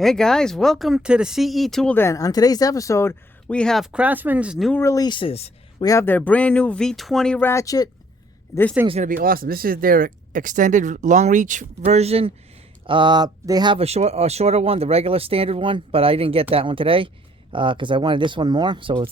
Hey guys, welcome to the CE Tool Den. On today's episode, we have Craftsman's new releases. We have their brand new V20 Ratchet. This thing's going to be awesome. This is their extended long reach version. They have a shorter one, the regular standard one, but I didn't get that one today because I wanted this one more. So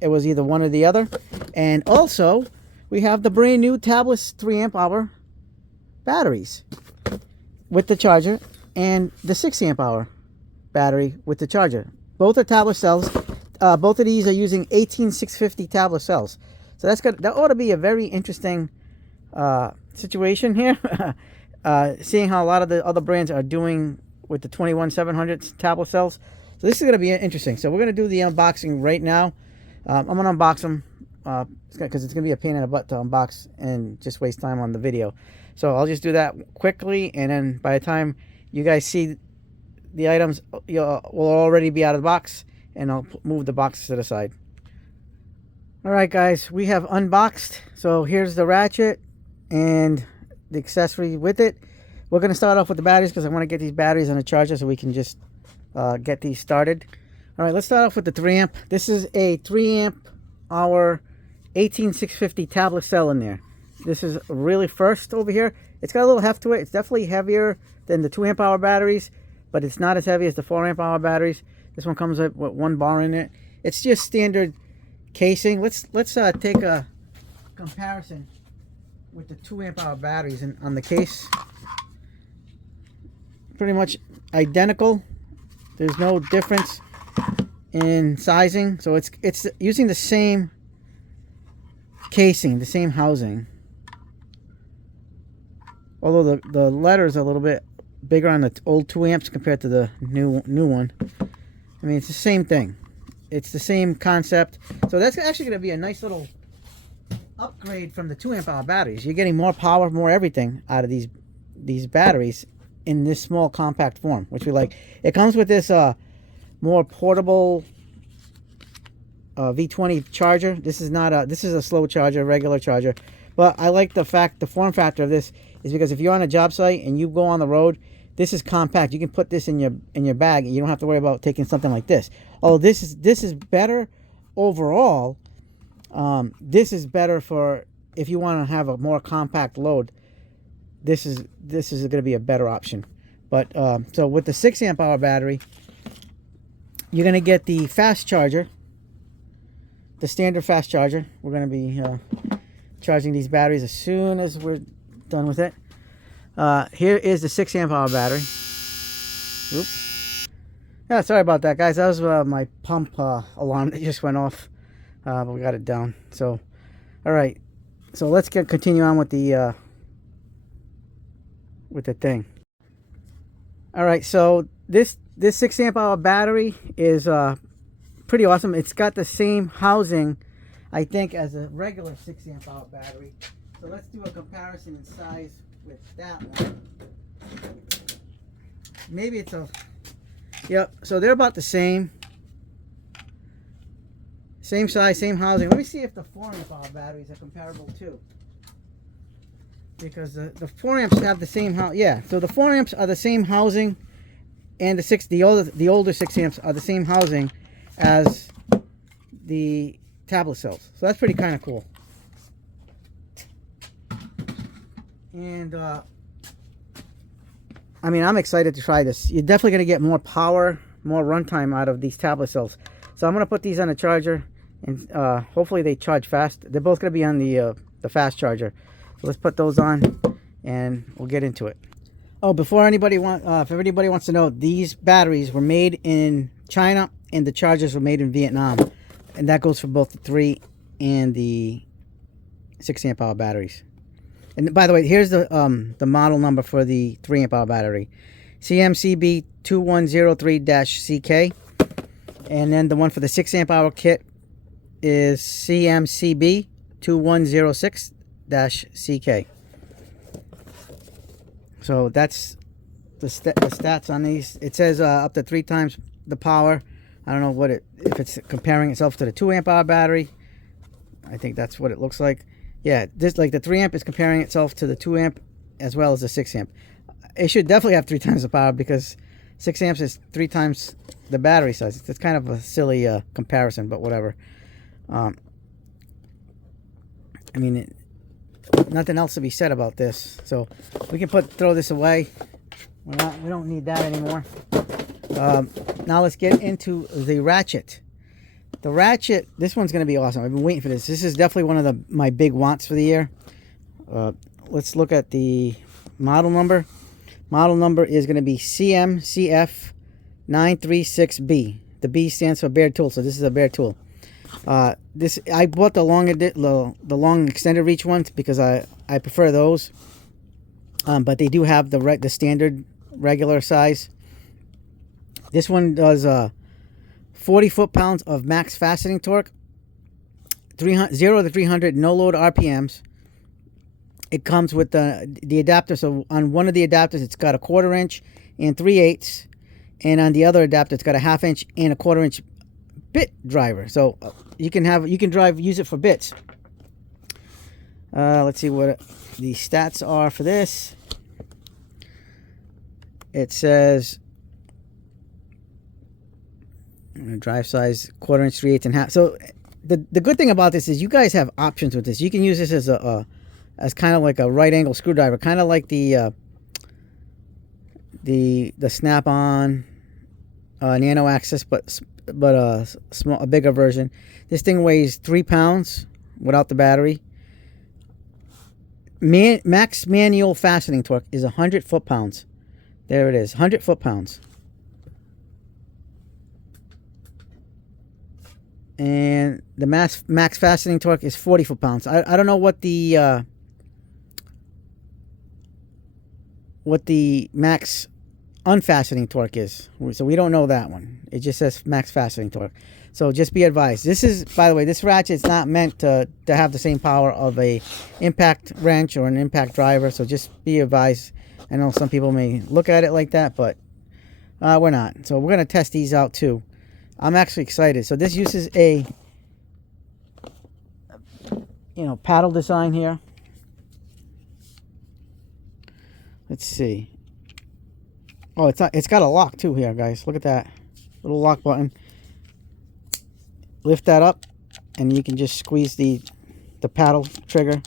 it was either one or the other. And also, we have the brand new Tabless 3 amp hour batteries with the charger and the 6 amp hour battery with the charger. Both are tablet cells. Both of these are using 18650 tablet cells. So that ought to be a very interesting situation here. Seeing how a lot of the other brands are doing with the 21700 tablet cells. So this is going to be interesting. So we're going to do the unboxing right now. I'm going to unbox them because it's going to be a pain in the butt to unbox and just waste time on the video. So I'll just do that quickly, and then by the time you guys see the items, will already be out of the box, and I'll move the boxes to the side. Alright guys, we have unboxed. So here's the Ratchet and the accessory with it. We're going to start off with the batteries because I want to get these batteries on a charger so we can just get these started. Alright, let's start off with the 3 amp. This is a 3 amp hour 18650 tablet cell in there. This is really first over here. It's got a little heft to it. It's definitely heavier than the 2 amp hour batteries, but it's not as heavy as the 4 amp hour batteries. This one comes up with 1 bar in it. It's just standard casing. Let's take a comparison with the 2 amp hour batteries on the case. Pretty much identical. There's no difference in sizing. So it's using the same casing, the same housing. Although the letters are a little bit bigger on the old 2 amps compared to the new one. I mean, it's the same thing. It's the same concept. So that's actually going to be a nice little upgrade from the 2 amp hour batteries. You're getting more power, more everything out of these batteries in this small compact form, which we like. It comes with this more portable V20 charger. This is a slow charger, regular charger. But I like the form factor of this is because if you're on a job site and you go on the road, this is compact. You can put this in your bag and you don't have to worry about taking something like this. Although this is better overall. This is better for if you want to have a more compact load. This is going to be a better option. But so with the 6 amp hour battery, you're going to get the fast charger, the standard fast charger. We're going to be charging these batteries as soon as we're done with it. Here is the 6 amp hour battery. Oops. Yeah, sorry about that, guys. That was my pump alarm that just went off, but we got it down. So, all right. So let's continue on with the thing. All right. So this 6 amp hour battery is pretty awesome. It's got the same housing, I think, as a regular 6 amp hour battery. So let's do a comparison in size with that one. Maybe it's yep, so they're about the same. Same size, same housing. Let me see if the 4 amp hour batteries are comparable too. Because the 4 amps have the same yeah, so the 4 amps are the same housing, and the older 6 amps are the same housing as the tablet cells. So that's pretty kind of cool. And I mean, I'm excited to try this. You're definitely going to get more power, more runtime out of these tablet cells. So I'm going to put these on a charger, and hopefully they charge fast. They're both going to be on the fast charger. So let's put those on, and we'll get into it. Oh, before if anybody wants to know, these batteries were made in China, and the chargers were made in Vietnam, and that goes for both the 3 and the 6 amp hour batteries. And by the way, here's the model number for the 3 amp hour battery, CMCB 2103-CK, and then the one for the 6 amp hour kit is CMCB 2106-CK. So that's the stats on these. It says up to 3 times the power. I don't know if it's comparing itself to the 2 amp hour battery. I think that's what it looks like. Yeah, this, like the 3 amp is comparing itself to the 2 amp as well as the 6 amp. It should definitely have 3 times the power because 6 amps is 3 times the battery size. It's kind of a silly comparison, but whatever. I mean, nothing else to be said about this. So we can throw this away. We don't need that anymore. Now let's get into the Ratchet. The Ratchet, this one's going to be awesome. I've been waiting for this. This is definitely one of my big wants for the year. Let's look at the model number. Model number is going to be CMCF936B. The B stands for bare tool, so this is a bare tool. This I bought the long extended reach ones because I prefer those. But they do have the standard regular size. This one does 40 foot-pounds of max fastening torque, 0 to 300 no load RPMs. It comes with the adapter. So on one of the adapters, it's got a 1/4 inch and 3/8, and on the other adapter, it's got a 1/2 inch and a 1/4 inch bit driver. So you can use it for bits. Let's see what the stats are for this. It says drive size 1/4 inch, 3/8 and 1/2. So the good thing about this is you guys have options with this. You can use this as kind of like a right angle screwdriver, kind of like the snap-on Nano Axis, but a bigger version. This thing weighs 3 pounds without the battery. Max manual fastening torque is 100 foot-pounds. There it is, 100 foot-pounds. And the max fastening torque is 40 foot-pounds. I don't know what the max unfastening torque is. So we don't know that one. It just says max fastening torque. So just be advised. This is, by the way, this ratchet is not meant to have the same power of a impact wrench or an impact driver. So just be advised. I know some people may look at it like that, but we're not. So we're going to test these out too. I'm actually excited. So this uses a paddle design here. Let's see. Oh, it's got a lock too here, guys. Look at that little lock button. Lift that up, and you can just squeeze the paddle trigger.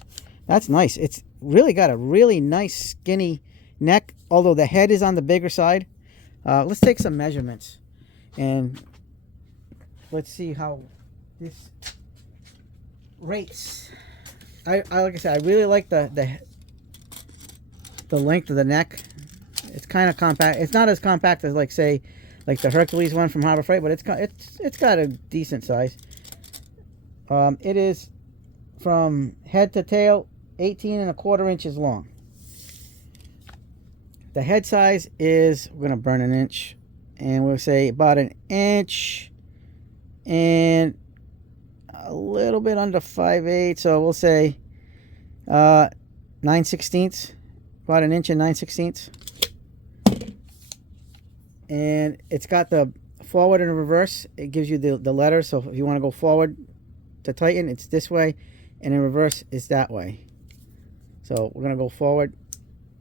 That's nice. It's really got a really nice skinny neck, although the head is on the bigger side. Let's take some measurements, and let's see how this rates. Like I said, I really like the length of the neck. It's kind of compact. It's not as compact as like the Hercules one from Harbor Freight, but it's got a decent size. It is from head to tail 18 1/4 inches long. The head size is, we're gonna burn an inch, and we'll say about 1 inch and a little bit under 5/8. So we'll say 9/16, about 1 inch and 9/16. And it's got the forward and reverse. It gives you the letter. So if you want to go forward to tighten, it's this way, and in reverse is that way. So we're gonna go forward,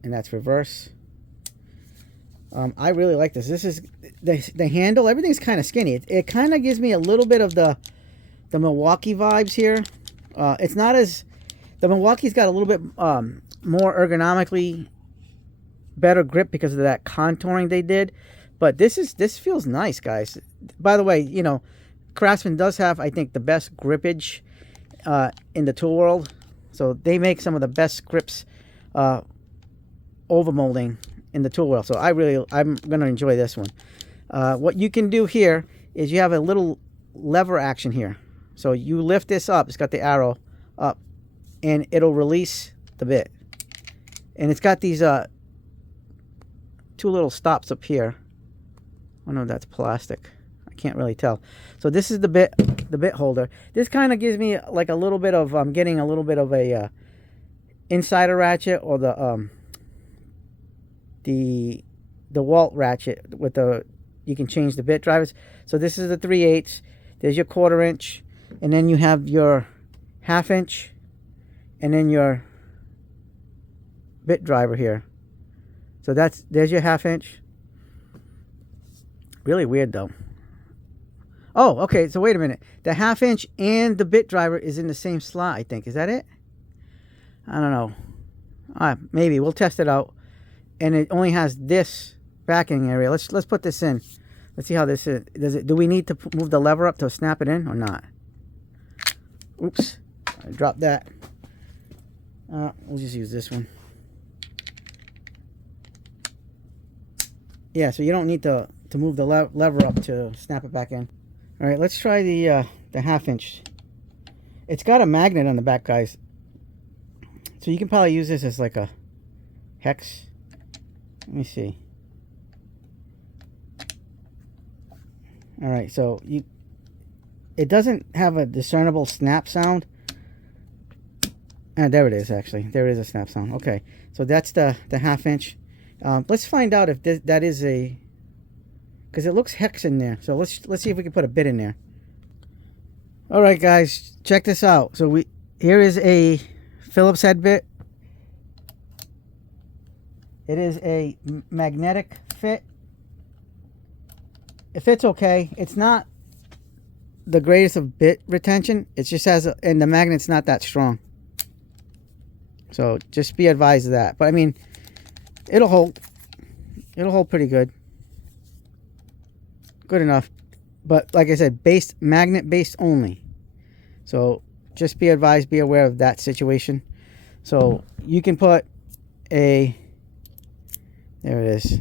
and that's reverse. I really like this. This is the handle. Everything's kind of skinny. It kind of gives me a little bit of the Milwaukee vibes here. It's not as, the Milwaukee's got a little bit more ergonomically better grip because of that contouring they did. But this feels nice, guys. By the way, Craftsman does have, I think, the best grippage in the tool world. So they make some of the best grips overmolding in the tool world. So I'm going to enjoy this one. What you can do here is you have a little lever action here. So you lift this up. It's got the arrow up, and it'll release the bit. And it's got these 2 little stops up here. Oh no, that's plastic. I can't really tell. So this is the bit holder. This kind of gives me like a little bit of, I'm getting a little bit of a insider ratchet, or the Walt ratchet with you can change the bit drivers. So this is the 3/8. There's your 1/4 inch, and then you have your 1/2 inch, and then your bit driver here. So there's your 1/2 inch. really weird though. Oh, okay, so wait a minute. The 1/2 inch and the bit driver is in the same slot, I think. Is that it? I don't know. Maybe. We'll test it out. And it only has this backing area. Let's put this in. Let's see how this is. Do we need to move the lever up to snap it in or not? Oops. I dropped that. We'll just use this one. Yeah, so you don't need to move the lever up to snap it back in. All right, let's try the 1/2 inch. It's got a magnet on the back, guys. So you can probably use this as like a hex. Let me see. All right, so it doesn't have a discernible snap sound. There it is, actually. There is a snap sound. Okay, so that's the 1/2 inch. Let's find out if that is a, because it looks hex in there. So let's see if we can put a bit in there. All right, guys, check this out. So here is a Phillips head bit. It is a magnetic fit. It fits okay. It's not the greatest of bit retention. It just has, and the magnet's not that strong. So just be advised of that. But I mean, it'll hold. It'll hold pretty good. Good enough. But like I said, magnet based only. So just be advised, be aware of that situation. So you can put a, there it is.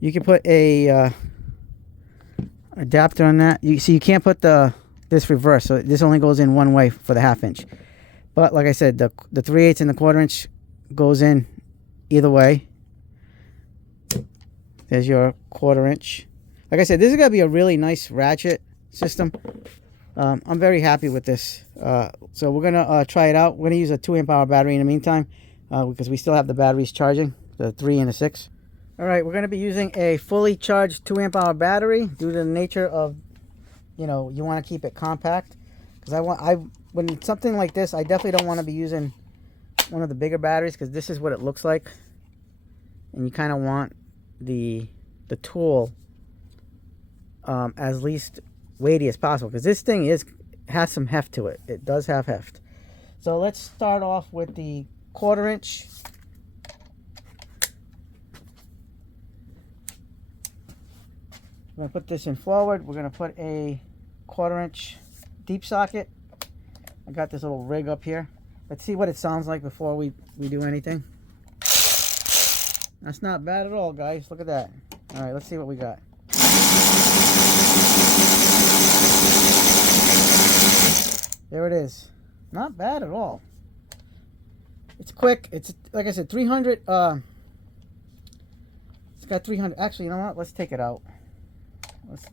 You can put a adapter on that. So you can't put this reverse. So this only goes in one way for the 1/2 inch. But like I said, the 3/8 and the 1/4 inch goes in either way. There's your 1/4 inch. Like I said, this is going to be a really nice ratchet system. I'm very happy with this. So we're going to try it out. We're going to use a 2 amp hour battery in the meantime, because we still have the batteries charging, the 3 and the 6. All right, we're going to be using a fully charged 2 amp hour battery due to the nature of, you know, you want to keep it compact. Because when it's something like this, I definitely don't want to be using one of the bigger batteries, because this is what it looks like. And you kind of want the tool as least weighty as possible, because this thing has some heft to it. It does have heft. So let's start off with the 1/4 inch. We're going to put this in forward. We're going to put a 1/4 inch deep socket. I got this little rig up here. Let's see what it sounds like before we do anything. That's not bad at all, guys. Look at that. All right, let's see what we got. There it is. Not bad at all. It's quick. It's, like I said, 300. It's got 300. Actually, you know what? Let's take it out.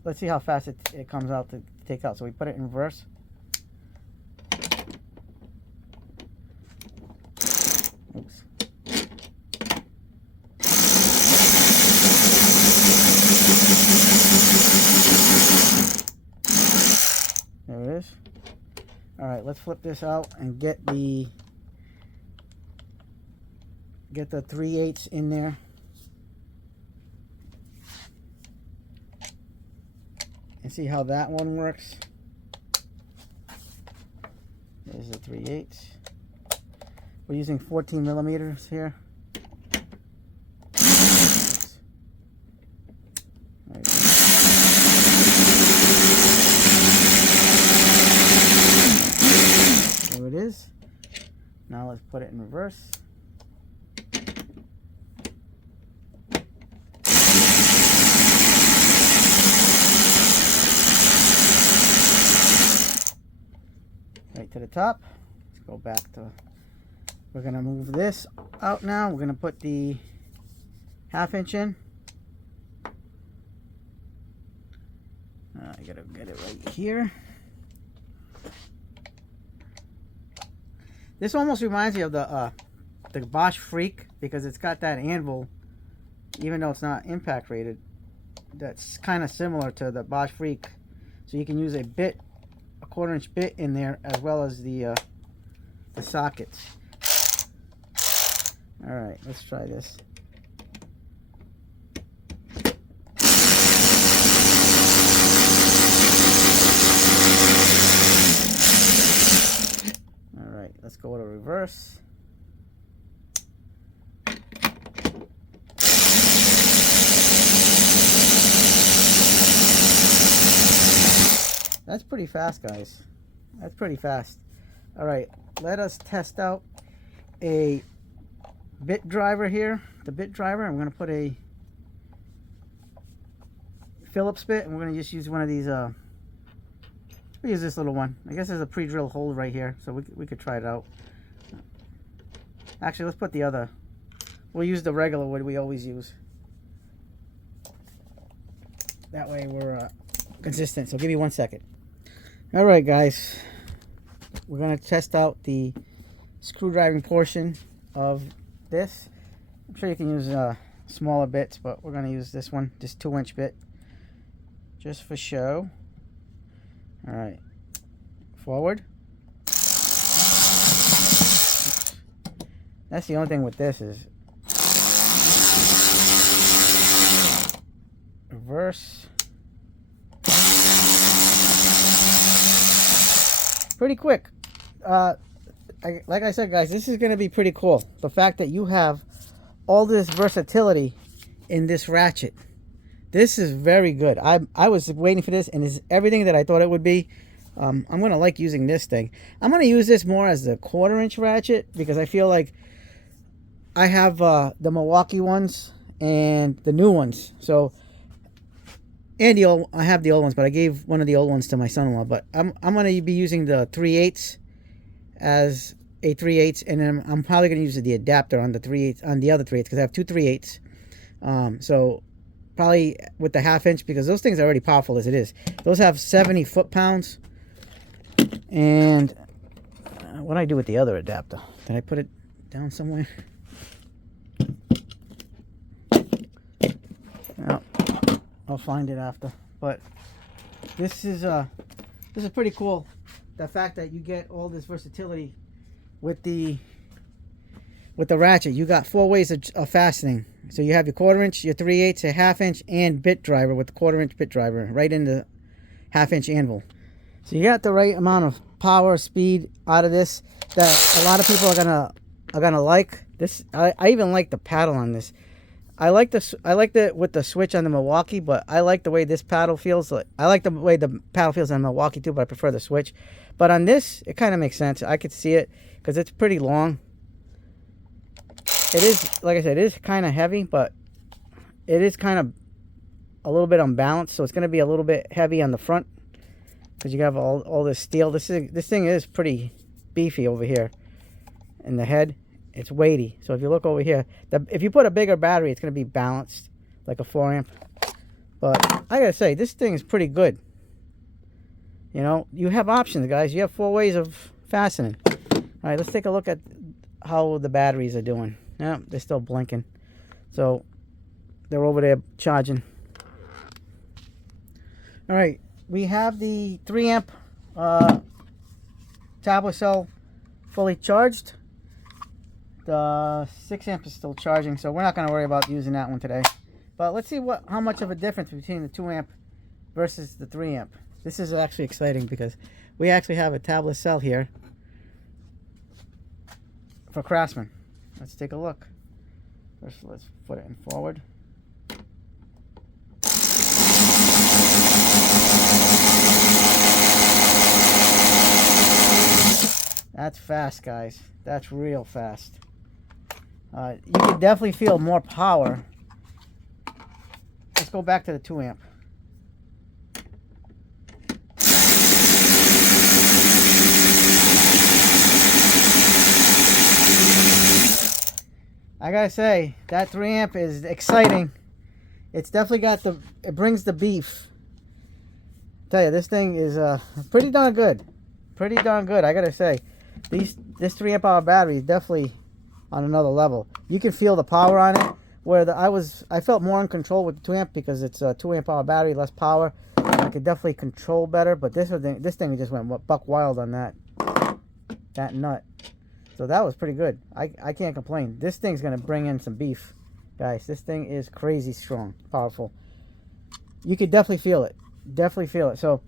Let's see how fast it comes out to take out. So we put it in reverse. Oops. There it is. All right, let's flip this out and get the 3/8 in there. And see how that one works. There's the 3/8. We're using 14 millimeters here. Right. There it is. Now let's put it in reverse. Right to the top. Let's go back to, we're going to move this out now. We're going to put the 1/2 inch in. I got to get it right here. This almost reminds me of the Bosch Freak, because it's got that anvil, even though it's not impact rated. That's kind of similar to the Bosch Freak. So you can use a 1/4 inch bit in there, as well as the sockets. All right, let's try this. let's go to reverse. That's pretty fast, guys. That's pretty fast. All right, let us test out a bit driver here. The bit driver, I'm going to put a Phillips bit, and we're going to just use one of these. We use this little one. I guess there's a pre-drilled hole right here, so we could try it out. Actually, let's put the other. We'll use the regular one we always use. That way we're consistent. So give me 1 second. All right, guys. We're going to test out the screwdriving portion of this. I'm sure you can use smaller bits, but we're going to use this one, this 2-inch bit, just for show. All right, forward. Oops. That's the only thing with this is reverse. Pretty quick. Like I said, guys, this is going to be pretty cool. The fact that you have all this versatility in this ratchet. This is very good. I was waiting for this, and it's everything that I thought it would be. I'm going to like using this thing. I'm going to use this more as the 1/4-inch ratchet because I feel like I have the Milwaukee ones and the new ones. So, and I have the old ones, but I gave one of the old ones to my son-in-law. But I'm going to be using the 3/8 as a 3/8, and then I'm probably going to use the adapter on the 3/8 on the other 3/8 because I have two 3/8. So probably with the 1/2 inch because those things are already powerful as it is. Those have 70 foot-pounds. And what do I do with the other adapter? Did I put it down somewhere? No, I'll find it after. But this is pretty cool. The fact that you get all this versatility with the ratchet. You got 4 ways of fastening. So you have your 1/4 inch, your 3/8, a 1/2 inch, and bit driver with the 1/4 inch bit driver right in the 1/2 inch anvil. So you got the right amount of power, speed out of this that a lot of people are gonna like. This I even like the paddle on this. I like the with the switch on the Milwaukee, but I like the way this paddle feels. I like the way the paddle feels on Milwaukee too, but I prefer the switch. But on this, it kind of makes sense. I could see it because it's pretty long. It is, like I said, it is kind of heavy, but it is kind of a little bit unbalanced. So it's going to be a little bit heavy on the front because you have all this steel. This thing is pretty beefy over here in the head. It's weighty. So if you look over here, if you put a bigger battery, it's going to be balanced like a 4-amp. But I got to say, this thing is pretty good. You know, you have options, guys. You have 4 ways of fastening. All right, let's take a look at how the batteries are doing. Yeah, they're still blinking. So they're over there charging. All right, we have the 3-amp tablet cell fully charged. The 6-amp is still charging, so we're not going to worry about using that one today. But let's see how much of a difference between the 2-amp versus the 3-amp. This is actually exciting because we actually have a tablet cell here for Craftsman. Let's take a look. First, let's put it in forward. That's fast, guys. That's real fast. You can definitely feel more power. Let's go back to the 2-amp. I gotta say, that 3-amp is exciting. It's definitely got it brings the beef. I tell you, this thing is pretty darn good. Pretty darn good, I gotta say. This 3-amp hour battery is definitely on another level. You can feel the power on it. Where I felt more in control with the 2-amp because it's a 2-amp hour battery, less power. I could definitely control better, but this thing just went buck wild on that nut. So that was pretty good. I can't complain. This thing's gonna bring in some beef, guys. This thing is crazy strong, powerful. You could definitely feel it. Definitely feel it. So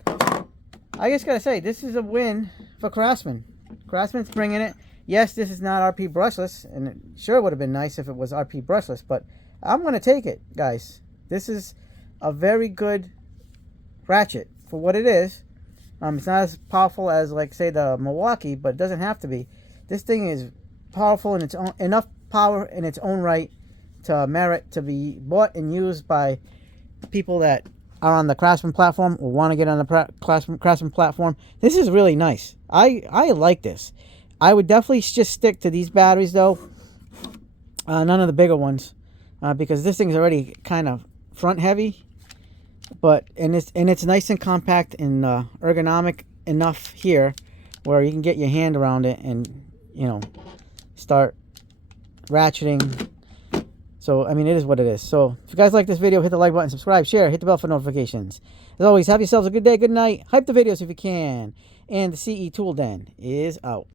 I just gotta say, this is a win for Craftsman. Craftsman's bringing it. Yes, this is not RP brushless, and it sure would have been nice if it was RP brushless, but I'm going to take it, guys. This is a very good ratchet for what it is. It's not as powerful as, like, say, the Milwaukee, but it doesn't have to be. This thing is powerful in its own, enough power in its own right to merit to be bought and used by people that are on the Craftsman platform or want to get on the Craftsman platform. This is really nice. I like this. I would definitely just stick to these batteries, though. None of the bigger ones, because this thing's already kind of front heavy. But and it's nice and compact and ergonomic enough here where you can get your hand around it and, you know, start ratcheting. So, I mean, it is what it is. So, if you guys like this video, hit the like button, subscribe, share, hit the bell for notifications. As always, have yourselves a good day, good night. Hype the videos if you can. And the CE Tool Den is out.